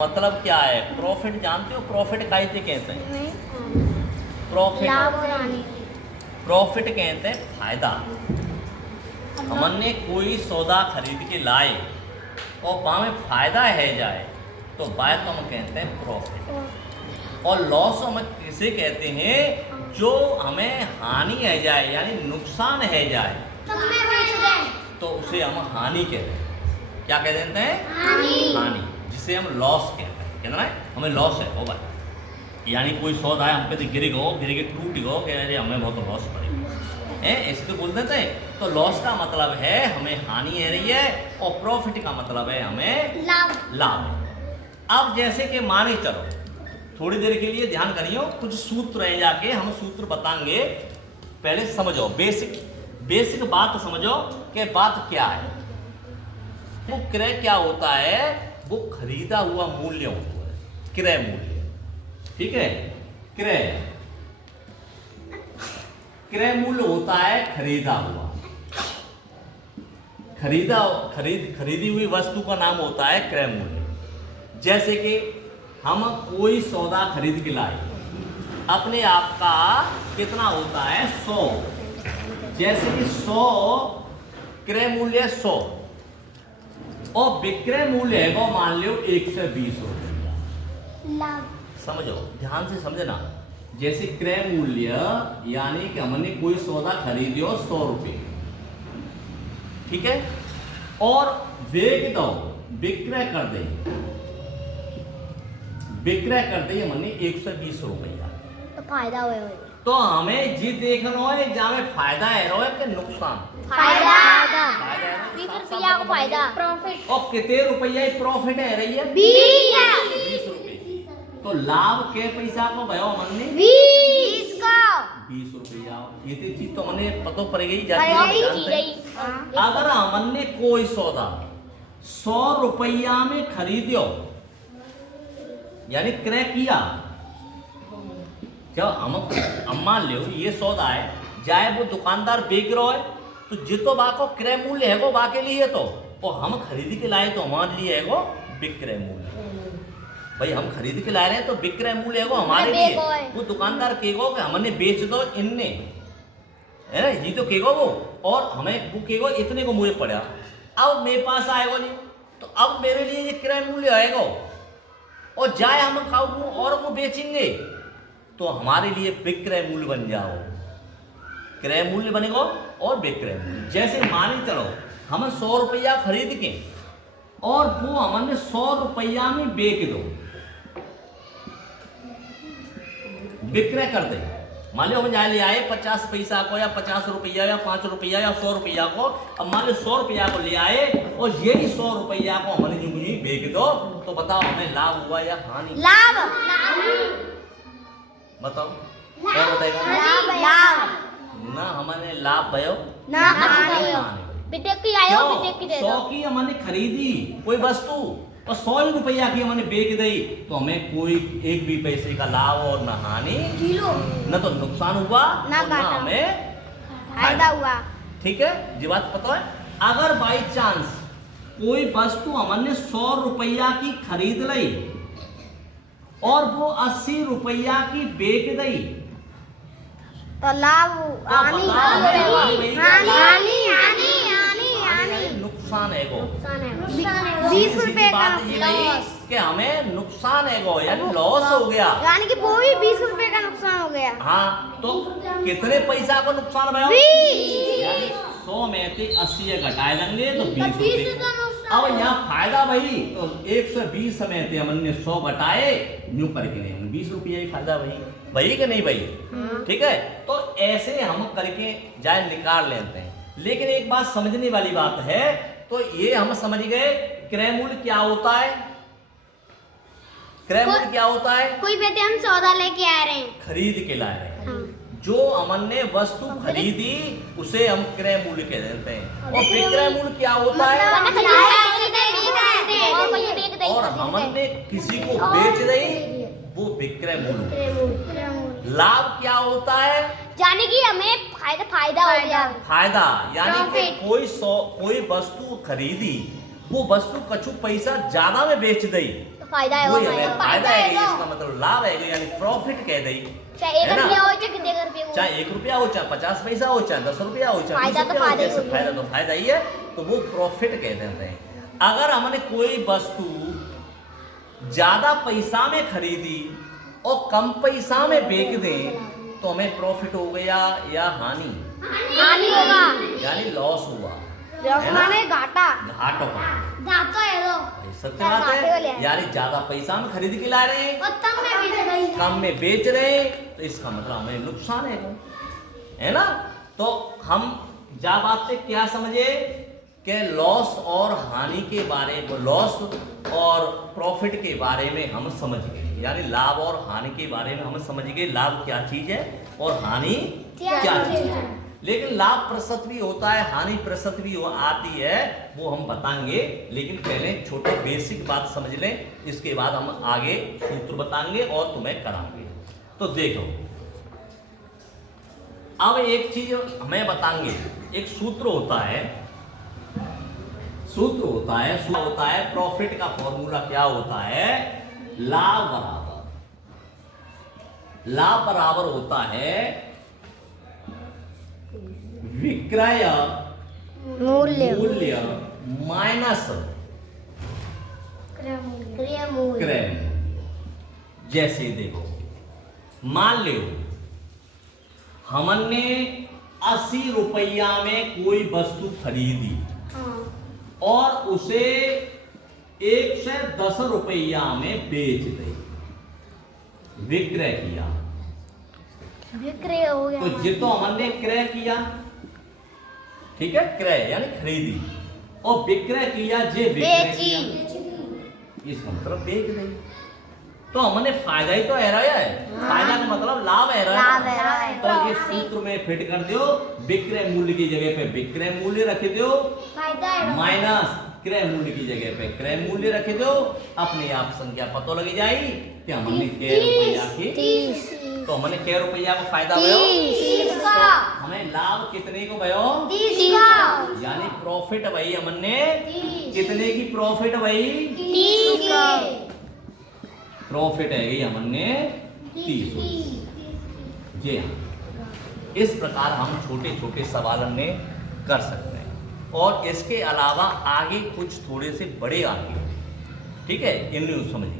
मतलब क्या है? प्रॉफिट जानते हो? प्रॉफिट कायते कहते हैं? नहीं। प्रॉफिट लाभ और हानि। प्रॉफिट कहते हैं फायदा। हमने कोई सौदा खरीद के लाए और वहाँ में फायदा है जाए तो बाय तो हम कहते हैं प्रॉफिट। और लॉस हम किसे कहते हैं? जो हमें हानि है जाए यानी नुकसान है जाए तो उसे हम हानि कहते हैं। क्या कह देते हैं? हानि। जिसे हम लॉस कहते हैं। कहना है हमें लॉस है ओ भाई, यानी कोई सौदा है हम पे गिर के टूट गो कि अरे हमें बहुत लॉस पड़ेगा ऐसे तो बोल देते हैं। तो लॉस का मतलब है हमें हानि है रही है और प्रॉफिट का मतलब है हमें लाभ। अब जैसे कि माने चलो थोड़ी देर के लिए ध्यान करियो, कुछ सूत्र रह जाके हम सूत्र बताएंगे। पहले समझो बेसिक बात समझो कि बात क्या है। वो क्रय क्या होता है? वो खरीदा हुआ मूल्य होता है, क्रय मूल्य। ठीक है, क्रय मूल्य होता है खरीदा हुआ। खरीदी हुई वस्तु का नाम होता है क्रय मूल्य। जैसे कि हम कोई सौदा खरीद के लाए, अपने आप का कितना होता है? 100। जैसे कि 100 क्रय मूल्य 100 और विक्रय मूल्य है वो मान लो 120 रुपया। समझो, ध्यान से समझना। जैसे क्रय मूल्य यानी कि हमने कोई सौदा खरीदियो 100 रुपये, ठीक है, और बेच दो, विक्रय कर दे हमने 120 रुपया। तो फायदा हुआ भाई। तो हमें जी देखना है जहाँ में फायदा है रो के नुकसान। फायदा 20 रुपया को फायदा। प्रॉफिट। और कितने रुपया प्रॉफिट है रही है? 20 रुपये। तो लाभ के पैसा को भयो हमने 20 का 20 रुपया। ये चीज तो हमने पतो पड़ गई हाँ। अगर हमने कोई सौदा 100 रुपया में खरीदियो यानी क्रय किया, जब हम मान लो ये सौदा है जाए वो दुकानदार बेच रहा है तो जितो बाको क्रय मूल्य है वो बाके लिए तो, और हम खरीद के लाए तो हमारे लिए है वो विक्रय मूल्य। भाई हम खरीद के लाए रहे हैं तो विक्रय मूल्य है वो हमारे लिए। वो दुकानदार कहेगो कि हमने बेच दो इनने, है ना, जी तो कहेगो वो, और हमें वो कहेगो इतने को मुझे पड़ा। अब मेरे पास आएगा जी तो अब मेरे लिए ये क्रय मूल्य आएगा और जाए हम खाऊ और वो बेचेंगे तो हमारे लिए विक्रय मूल्य बन जाओ। क्रय मूल्य बनेगा और विक्रय मूल्य। जैसे माने चलो हम 100 रुपया खरीद के और वो हमने 100 रुपया में बेच दो, विक्रय कर दे। मान लो हम जाए ले आए 50 पैसा को या 50 रुपया या 5 रुपया या 100 रुपया को। अब मान लो 100 रुपया को ले आए और यही 100 रुपया को हमने जो बेच दो तो बताओ हमें लाभ हुआ या हानि? लाभ। बताओ क्या बताएगा? लाभ ना हमने लाभ भयो ना हानि। विदेशी आयो विदेशी दे दो। 100 की हमने खरीदी कोई वस्तु और 100 रुपया की हमने बेच दी तो हमें कोई एक भी पैसे का लाभ और ना हानि, न तो नुकसान हुआ ना और ना हमें फायदा हुआ। ठीक है, ये बात पता है। अगर बाई चांस कोई वस्तु हमने 100 रुपया की खरीद ली और वो 80 रुपया की बेच दी तो लाभ हानि नुकसान है वो। 20 रुपए का ये नहीं कि हमें नुकसान है वो यानी लॉस हो गया, यानी कि वो भी 20 रुपए का नुकसान हो गया। हाँ, तो कितने पैसा को नुकसान भयो? 20। 100 में से 80 घटाए देंगे तो 20 रुपए। अब यहाँ फायदा भाई तो 120 में थे हमने 100 घटाए न्यू करके नहीं 20 रुपया ही फायदा भाई कि नहीं भाई? ठीक है, तो ऐसे हम करके जाए निकाल लेते हैं। लेकिन एक बात समझने वाली बात है, तो ये हम समझ गए क्रय मूल्य क्या होता है। क्रय मूल्य क्या होता है? कोई व्यक्ति हम सौदा लेके आ रहे हैं, खरीद के लाए हैं। जो हमने वस्तु खरीदी उसे हम क्रय मूल्य कह देते हैं। और विक्रय मूल्य क्या होता है? और हमने किसी को बेच दी वो विक्रय मूल्य। लाभ क्या होता है? यानी कि हमें फायदा हो गया। फायदा यानी कि कोई वस्तु खरीदी वो वस्तु कछु पैसा ज्यादा में बेच दी फायदा है वही वो हमें फायदा है, इसका मतलब लाभ है, यानी प्रॉफिट कह दई। चाहे 1 है ना? रुपया हो चाहे कितने रुपये हो, चाहे 1 रुपया हो, चाहे 50 पैसा हो, चाहे 10 रुपया हो, चाहे 20 फायदा तो रुपया हो, फायदा ही जैसे होगा। फायदा तो फायदा ही है, तो वो प्रॉफिट कहते हैं। अगर हमने कोई वस्तु ज्यादा पैसा में खरीदी और कम पैसा में बेच दें तो हमें प्रॉफिट हो गया या हानि, हानि होगा, यानी लॉस हुआ, लॉस है ना? माने घाटा, घाटो का घाटा है वो, भाई सत्य बात घाटे वाले है, हैं। यानी ज्यादा पैसा में खरीद के ला रहे हैं, और तब मैं बेच रही कम में बेच रहे हैं, तो इसका मतलब हमें नुकसान है ना? तो हम जा बात से क्या समझे कि लॉस और हानि के बारे में, लॉस और प्रॉफिट के बारे में हम समझ गए, यानी लाभ और हानि के बारे में हम समझ गए, लाभ क्या चीज है और हानि क्या चीज है। लेकिन लाभ प्रतिशत भी होता है, हानि प्रतिशत भी आती है, वो हम बताएंगे, लेकिन पहले छोटे बेसिक बात समझ लें, इसके बाद हम आगे सूत्र बताएंगे और तुम्हें कराएंगे। तो देखो, अब एक चीज हमें बताएंगे, एक सूत्र होता है, होता है प्रॉफिट का फॉर्मूला क्या होता है, लाभ बराबर होता है विक्रय मूल्य माइनस क्रय मूल्य। जैसे देखो, मान लो हमने 80 रुपया में कोई वस्तु खरीदी और उसे 110 रुपया में बेच दी, विक्रय किया। विक्रय हो गया, तो ये तो हमने क्रय किया, ठीक है, क्रय यानी खरीदी, और विक्रय किया, जे विक्रय बेची, किया, इसका मतलब बेच दी। तो हमने फायदा ही तो है रहा है, फायदा का मतलब लाभ है रहा लाभ है। है, तो ये सूत्र में फिट कर दो, विक्रय मूल्य की जगह पे विक्रय मूल्य रख दो, फायदा है माइनस क्रय मूल्य की जगह पे क्रय मूल्य रख दो, अपने आप संख्या पता लगी जाएगी कि हमने कै रुपया की, 30 तो हमने कै रुपया को फायदा भयो, 30 का, हमें लाभ कितने को भयो, 30 का, यानी प्रॉफिट भाई हमने 30 कितने की प्रॉफिट भाई, 30 का, प्रॉफिट है गई हमने 30। जी हाँ, इस प्रकार हम छोटे छोटे सवाल हमने कर सकते हैं, और इसके अलावा आगे कुछ थोड़े से बड़े आगे, ठीक है, इन्हें समझिए।